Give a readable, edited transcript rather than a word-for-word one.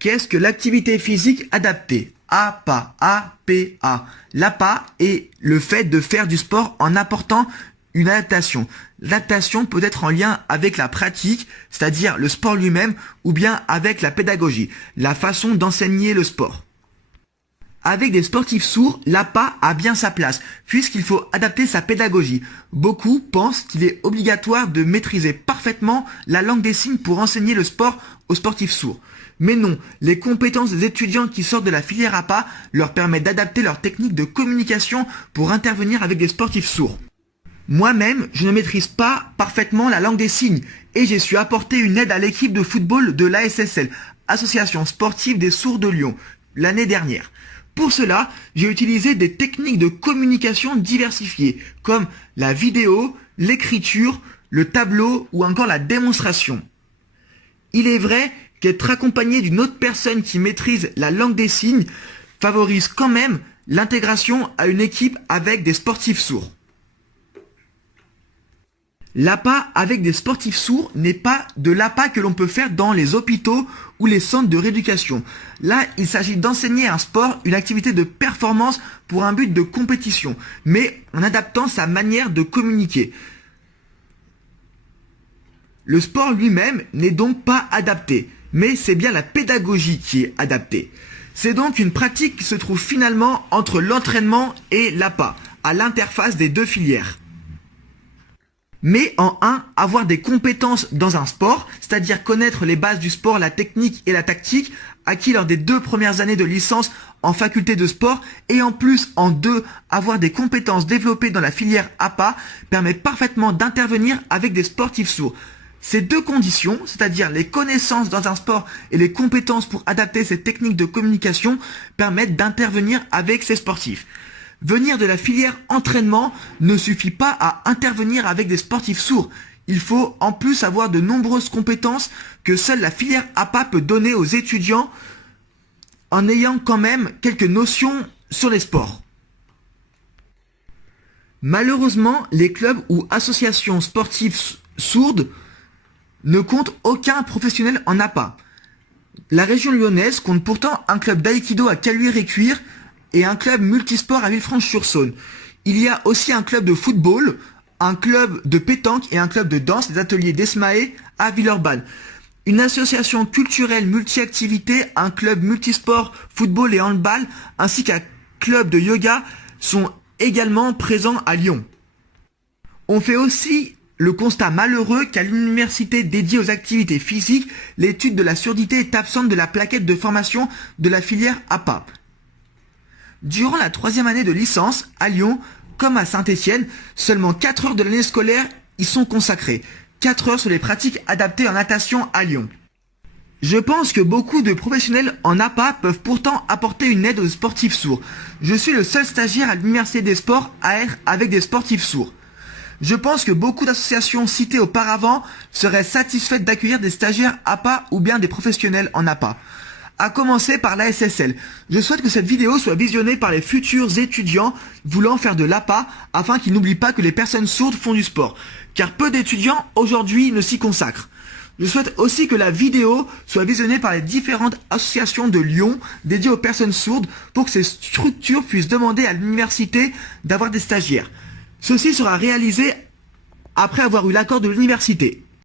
Qu'est-ce que l'activité physique adaptée? APA, APA. L'APA est le fait de faire du sport en apportant une adaptation. L'adaptation peut être en lien avec la pratique, c'est-à-dire le sport lui-même, ou bien avec la pédagogie, la façon d'enseigner le sport. Avec des sportifs sourds, l'APA a bien sa place, puisqu'il faut adapter sa pédagogie. Beaucoup pensent qu'il est obligatoire de maîtriser parfaitement la langue des signes pour enseigner le sport aux sportifs sourds. Mais non, les compétences des étudiants qui sortent de la filière APA leur permettent d'adapter leur technique de communication pour intervenir avec des sportifs sourds. Moi-même, je ne maîtrise pas parfaitement la langue des signes et j'ai su apporter une aide à l'équipe de football de l'ASSL, Association sportive des sourds de Lyon, l'année dernière. Pour cela, j'ai utilisé des techniques de communication diversifiées, comme la vidéo, l'écriture, le tableau ou encore la démonstration. Il est vrai qu'être accompagné d'une autre personne qui maîtrise la langue des signes favorise quand même l'intégration à une équipe avec des sportifs sourds. L'APA avec des sportifs sourds n'est pas de l'APA que l'on peut faire dans les hôpitaux ou les centres de rééducation. Là, il s'agit d'enseigner un sport, une activité de performance pour un but de compétition, mais en adaptant sa manière de communiquer. Le sport lui-même n'est donc pas adapté, mais c'est bien la pédagogie qui est adaptée. C'est donc une pratique qui se trouve finalement entre l'entraînement et l'APA, à l'interface des deux filières. Mais en un, avoir des compétences dans un sport, c'est-à-dire connaître les bases du sport, la technique et la tactique, acquis lors des 2 premières années de licence en faculté de sport, et en plus en 2, avoir des compétences développées dans la filière APA, permet parfaitement d'intervenir avec des sportifs sourds. Ces deux conditions, c'est-à-dire les connaissances dans un sport et les compétences pour adapter ces techniques de communication, permettent d'intervenir avec ces sportifs. Venir de la filière entraînement ne suffit pas à intervenir avec des sportifs sourds. Il faut en plus avoir de nombreuses compétences que seule la filière APA peut donner aux étudiants en ayant quand même quelques notions sur les sports. Malheureusement, les clubs ou associations sportives sourdes ne comptent aucun professionnel en APA. La région lyonnaise compte pourtant un club d'aïkido à Caluire-et-Cuire et un club multisport à Villefranche-sur-Saône. Il y a aussi un club de football, un club de pétanque et un club de danse, les ateliers d'Esmaé à Villeurbanne. Une association culturelle multi-activité, un club multisport, football et handball, ainsi qu'un club de yoga sont également présents à Lyon. On fait aussi le constat malheureux qu'à l'université dédiée aux activités physiques, l'étude de la surdité est absente de la plaquette de formation de la filière APA. Durant la 3e année de licence, à Lyon, comme à Saint-Étienne, seulement 4 heures de l'année scolaire y sont consacrées. 4 heures sur les pratiques adaptées en natation à Lyon. Je pense que beaucoup de professionnels en APA peuvent pourtant apporter une aide aux sportifs sourds. Je suis le seul stagiaire à l'Université des Sports à être avec des sportifs sourds. Je pense que beaucoup d'associations citées auparavant seraient satisfaites d'accueillir des stagiaires APA ou bien des professionnels en APA. À commencer par l'ASSL. Je souhaite que cette vidéo soit visionnée par les futurs étudiants voulant faire de l'APA afin qu'ils n'oublient pas que les personnes sourdes font du sport, car peu d'étudiants aujourd'hui ne s'y consacrent. Je souhaite aussi que la vidéo soit visionnée par les différentes associations de Lyon dédiées aux personnes sourdes pour que ces structures puissent demander à l'université d'avoir des stagiaires. Ceci sera réalisé après avoir eu l'accord de l'université.